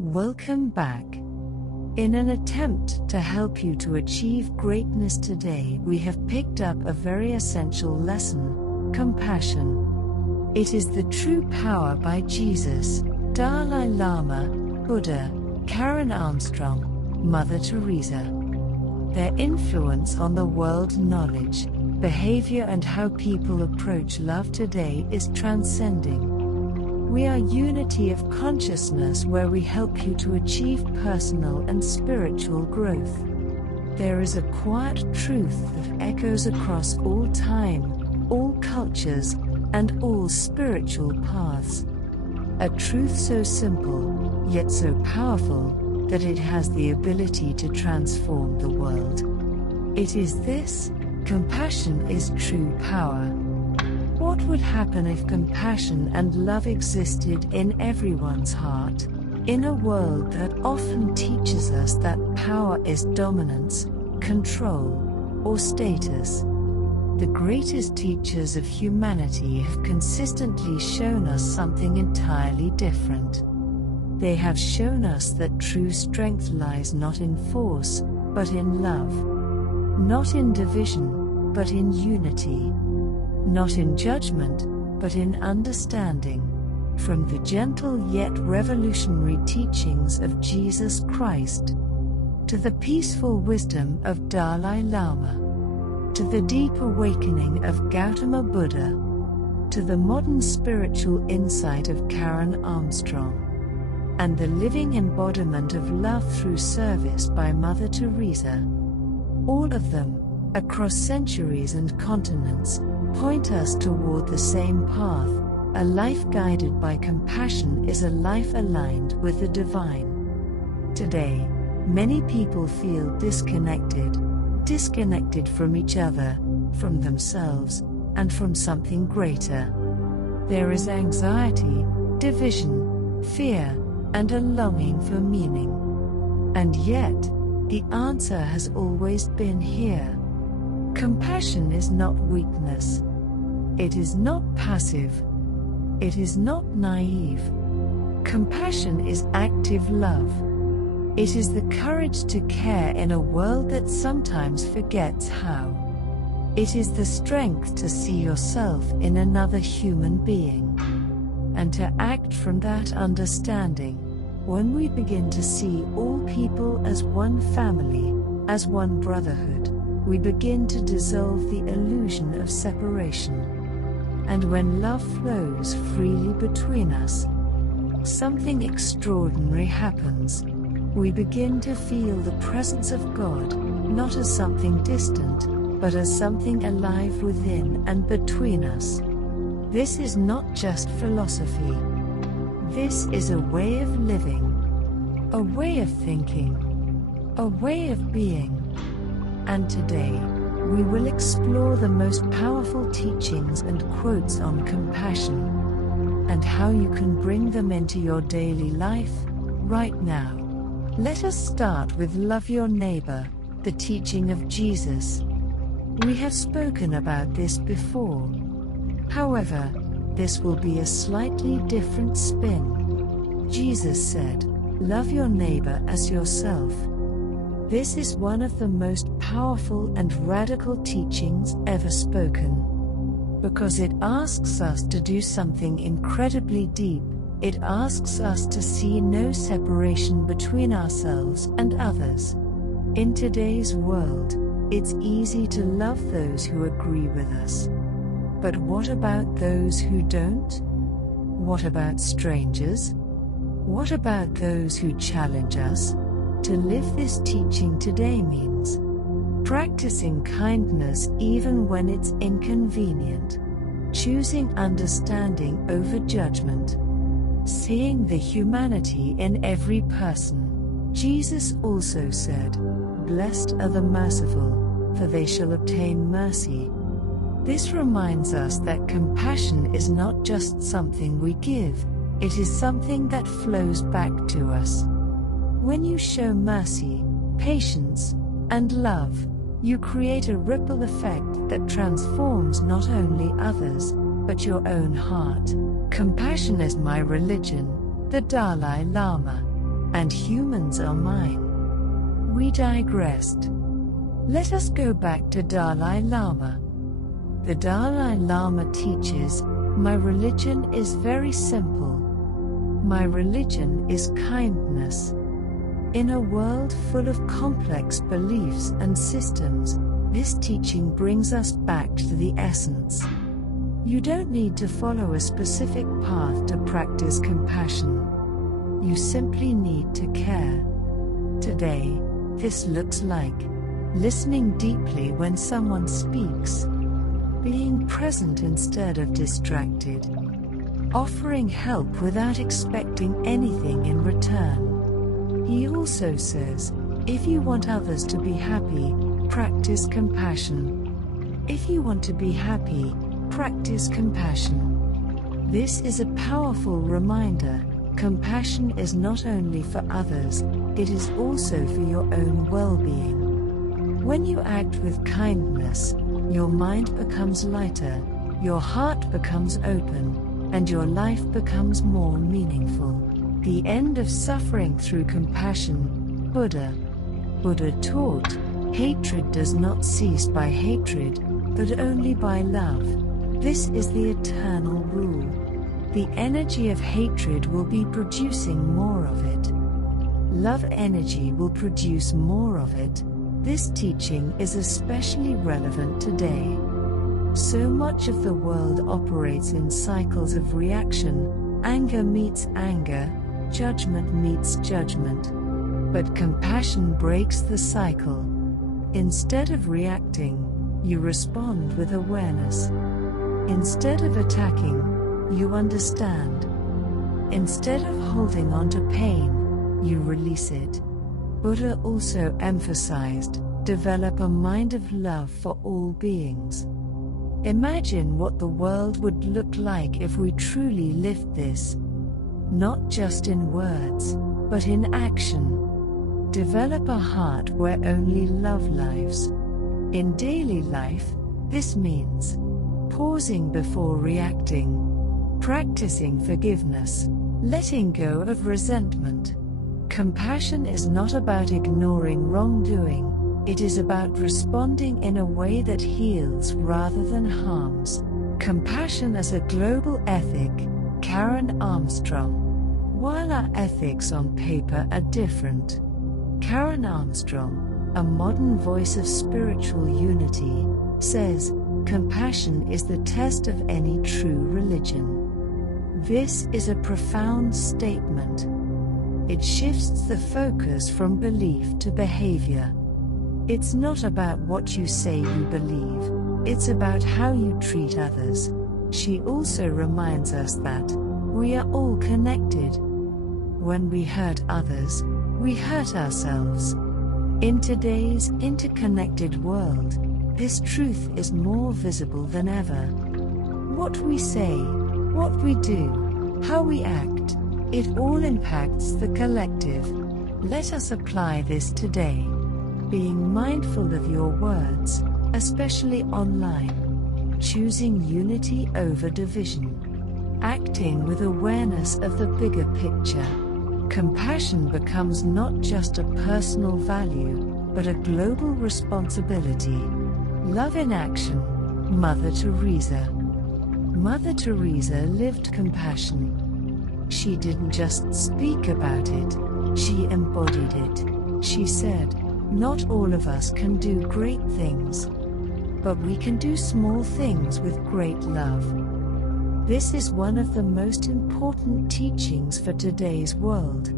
Welcome back. In an attempt to help you to achieve greatness today, we have picked up a very essential lesson: compassion. It is the true power by Jesus, Dalai Lama, Buddha, Karen Armstrong, Mother Teresa. Their influence on the world knowledge, behavior and how people approach love today is transcending. We are unity of consciousness where we help you to achieve personal and spiritual growth. There is a quiet truth that echoes across all time, all cultures, and all spiritual paths. A truth so simple, yet so powerful, that it has the ability to transform the world. It is this: compassion is true power. What would happen if compassion and love existed in everyone's heart? In a world that often teaches us that power is dominance, control, or status, the greatest teachers of humanity have consistently shown us something entirely different. They have shown us that true strength lies not in force, but in love. Not in division, but in unity. Not in judgment, but in understanding. From the gentle yet revolutionary teachings of Jesus Christ, to the peaceful wisdom of Dalai Lama, to the deep awakening of Gautama Buddha, to the modern spiritual insight of Karen Armstrong, and the living embodiment of love through service by Mother Teresa. All of them, across centuries and continents, point us toward the same path. A life guided by compassion is a life aligned with the divine. Today, many people feel disconnected from each other, from themselves, and from something greater. There is anxiety, division, fear, and a longing for meaning. And yet, the answer has always been here. Compassion is not weakness. It is not passive. It is not naive. Compassion is active love. It is the courage to care in a world that sometimes forgets how. It is the strength to see yourself in another human being, and to act from that understanding. When we begin to see all people as one family, as one brotherhood, we begin to dissolve the illusion of separation. And when love flows freely between us, something extraordinary happens. We begin to feel the presence of God, not as something distant, but as something alive within and between us. This is not just philosophy. This is a way of living, a way of thinking, a way of being. And today, we will explore the most powerful teachings and quotes on compassion, and how you can bring them into your daily life, right now. Let us start with love your neighbor, the teaching of Jesus. We have spoken about this before. However, this will be a slightly different spin. Jesus said, "Love your neighbor as yourself." This is one of the most powerful and radical teachings ever spoken. Because it asks us to do something incredibly deep. It asks us to see no separation between ourselves and others. In today's world, it's easy to love those who agree with us. But what about those who don't? What about strangers? What about those who challenge us? To live this teaching today means practicing kindness even when it's inconvenient, choosing understanding over judgment, seeing the humanity in every person. Jesus also said, "Blessed are the merciful, for they shall obtain mercy." This reminds us that compassion is not just something we give, it is something that flows back to us. When you show mercy, patience, and love, you create a ripple effect that transforms not only others, but your own heart. Compassion is my religion, the Dalai Lama. and humans are mine. We digressed. Let us go back to Dalai Lama. The Dalai Lama teaches, "My religion is very simple. My religion is kindness." In a world full of complex beliefs and systems, this teaching brings us back to the essence. You don't need to follow a specific path to practice compassion. You simply need to care. Today, this looks like listening deeply when someone speaks, being present instead of distracted, offering help without expecting anything in return. He also says, if you want others to be happy, practice compassion. If you want to be happy, practice compassion. This is a powerful reminder. Compassion is not only for others, it is also for your own well-being. When you act with kindness, your mind becomes lighter, your heart becomes open, and your life becomes more meaningful. The end of suffering through compassion. Buddha taught, hatred does not cease by hatred, but only by love. This is the eternal rule. The energy of hatred will be producing more of it. Love energy will produce more of it. This teaching is especially relevant today. So much of the world operates in cycles of reaction. Anger meets anger, judgment meets judgment. But compassion breaks the cycle. Instead of reacting, you respond with awareness. Instead of attacking, you understand. Instead of holding on to pain, you release it. Buddha also emphasized, develop a mind of love for all beings. Imagine what the world would look like if we truly lived this. Not just in words, but in action. Develop a heart where only love lives. In daily life, this means pausing before reacting, practicing forgiveness, letting go of resentment. Compassion is not about ignoring wrongdoing, it is about responding in a way that heals rather than harms. Compassion as a global ethic. Karen Armstrong. While our ethics on paper are different, Karen Armstrong, a modern voice of spiritual unity, says, compassion is the test of any true religion. This is a profound statement. It shifts the focus from belief to behavior. It's not about what you say you believe, it's about how you treat others. She also reminds us that we are all connected. When we hurt others, we hurt ourselves. In today's interconnected world, this truth is more visible than ever. What we say, what we do, how we act, it all impacts the collective. Let us apply this today. Being mindful of your words, especially online. Choosing unity over division. Acting with awareness of the bigger picture. Compassion becomes not just a personal value, but a global responsibility. Love in action. Mother Teresa. Mother Teresa lived compassion. She didn't just speak about it, she embodied it. She said, not all of us can do great things, but we can do small things with great love. This is one of the most important teachings for today's world.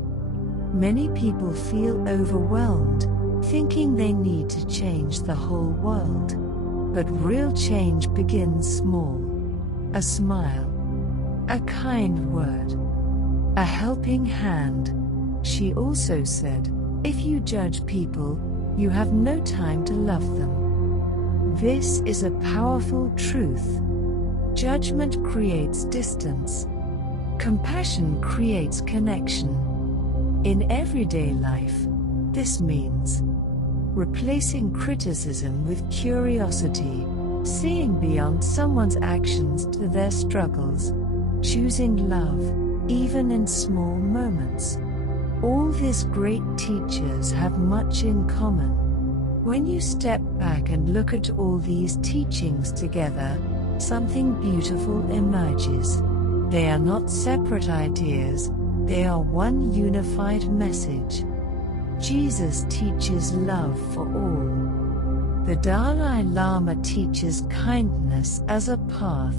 Many people feel overwhelmed, thinking they need to change the whole world. But real change begins small. A smile. A kind word. A helping hand. She also said, if you judge people, you have no time to love them. This is a powerful truth. Judgment creates distance. Compassion creates connection. In everyday life, this means replacing criticism with curiosity, seeing beyond someone's actions to their struggles, choosing love, even in small moments. All these great teachers have much in common. When you step back and look at all these teachings together, something beautiful emerges. They are not separate ideas, they are one unified message. Jesus teaches love for all. The Dalai Lama teaches kindness as a path.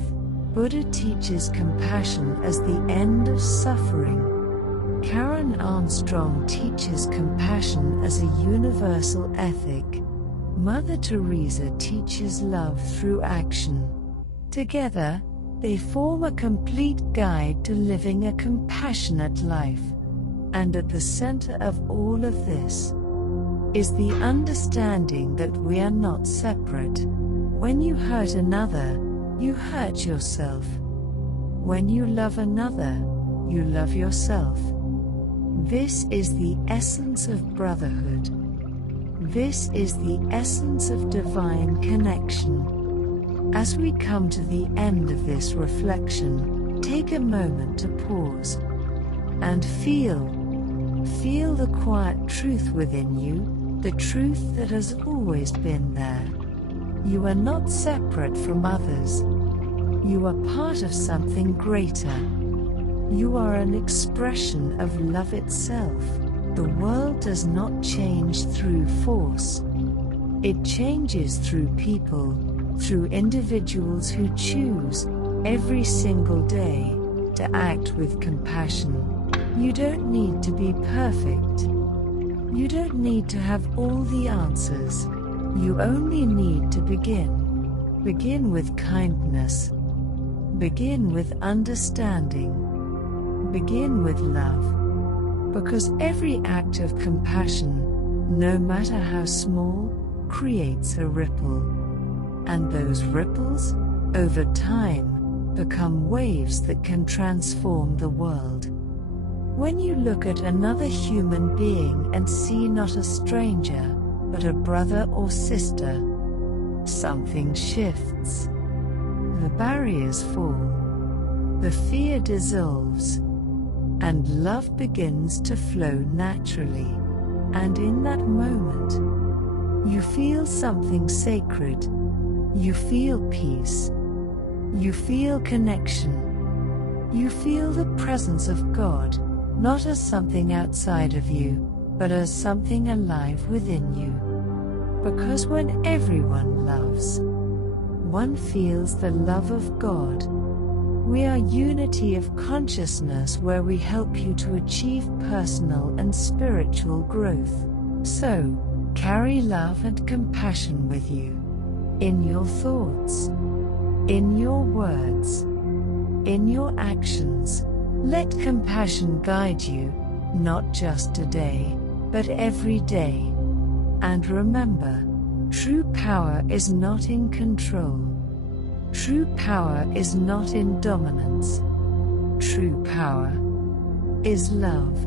Buddha teaches compassion as the end of suffering. Karen Armstrong teaches compassion as a universal ethic. Mother Teresa teaches love through action. Together, they form a complete guide to living a compassionate life. And at the center of all of this is the understanding that we are not separate. When you hurt another, you hurt yourself. When you love another, you love yourself. This is the essence of brotherhood. This is the essence of divine connection. As we come to the end of this reflection, take a moment to pause and feel the quiet truth within you, the truth that has always been there. You are not separate from others. You are part of something greater. You are an expression of love itself. The world does not change through force. It changes through people, through individuals who choose, every single day, to act with compassion. You don't need to be perfect. You don't need to have all the answers. You only need to begin. Begin with kindness. Begin with understanding. Begin with love. Because every act of compassion, no matter how small, creates a ripple. And those ripples, over time, become waves that can transform the world. When you look at another human being and see not a stranger, but a brother or sister, something shifts. The barriers fall. The fear dissolves. And love begins to flow naturally. And in that moment, you feel something sacred. You feel peace. You feel connection. You feel the presence of God, not as something outside of you, but as something alive within you. Because when everyone loves, one feels the love of God. We are unity of consciousness where we help you to achieve personal and spiritual growth. So, carry love and compassion with you. In your thoughts, in your words, in your actions. Let compassion guide you, not just today, but every day. And remember, true power is not in control. True power is not in dominance. True power is love.